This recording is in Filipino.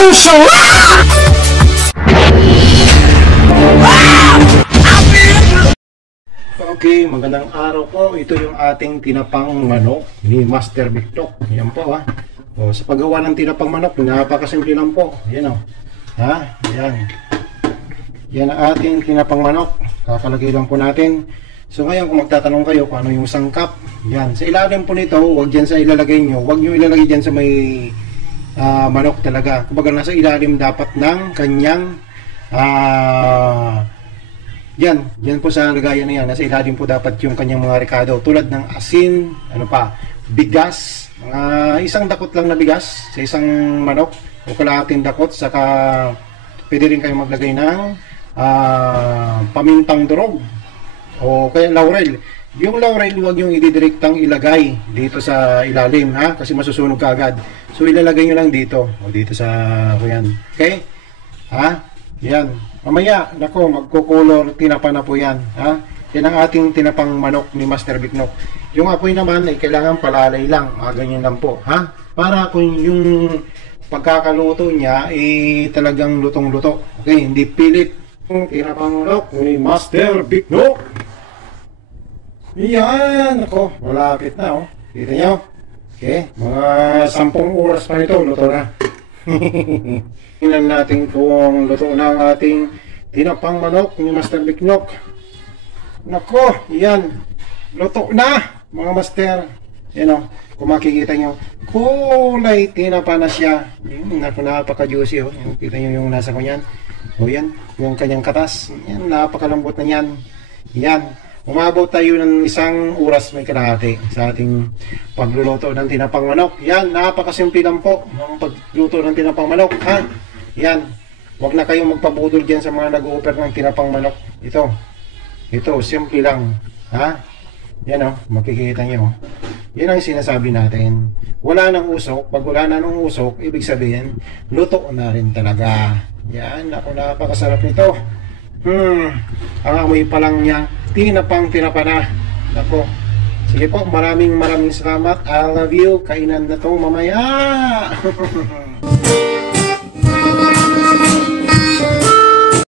Ang saya! Okay, magandang araw po. Ito yung ating tinapang manok ni Master Biknok. Yan po ha. O, sa paggawa ng tinapang manok, napakasimple lang po. Yan o. Ha? Yan. Yan ang ating tinapang manok. Kakalagay lang po natin. So ngayon kung magtatanong kayo kung ano yung sangkap, yan. Sa ilalim po nito, huwag dyan sa ilalagay nyo. Huwag nyo ilalagay dyan sa may manok talaga. Kumbaga nasa ilalim dapat ng kanyang yan po sa lagayan na yan. Nasa ilalim po dapat yung kanyang mga rekado. Tulad ng asin, ano pa, bigas. Isang dakot lang na bigas sa isang manok. O kalahating dakot. Saka pwede rin kayo maglagay ng pamintang durog. O kaya laurel. Yung laurel, huwag yung ididirektang ilagay dito sa ilalim, ha? Kasi masusunog ka agad. So ilalagay nyo lang dito. O dito sa, yan. Okay? Ha? Yan. Mamaya, nako, magkukulor, tinapa na po yan. Ha? Yan ang ating tinapang manok ni Master Biknok. Yung apoy naman ay kailangan palalay lang. Ganyan lang po. Ha? Para kung yung pagkakaluto niya ay talagang lutong-luto. Okay, hindi pilit. Tinapang manok ni Master Biknok. Yan, nako, malapit na. Oh. Kita nyo? Okay, mga 10 oras pa nito, luto na. Tingnan natin kung luto na ang ating tinapang manok ni Master Biknok. Nako, yan. Luto na, mga master. Yan o, kung makikita nyo, kulay tinapa na siya. Naku, napaka-juicy o. Kita nyo yung nasa ko yan. O yan, yung kanyang katas. Yan, napakalambot na yan. Yan. Umabot tayo ng 1 oras may kalahati sa ating pagluluto ng tinapang manok. Yan, napakasimple lang po ng pagluto ng tinapang manok. Ha? Yan, huwag na kayong magpabudol dyan sa mga nag-o-offer ng tinapang manok. Ito, simple lang. Ha? Yan o, makikita nyo. Yan ang sinasabi natin. Wala nang usok. Pag wala na ng usok, ibig sabihin, luto na rin talaga. Yan, ako, napakasarap nito. Ang amoy pa lang niya, tinapa na. Ako. Sige po, maraming salamat. I love you. Kainan na to mamaya.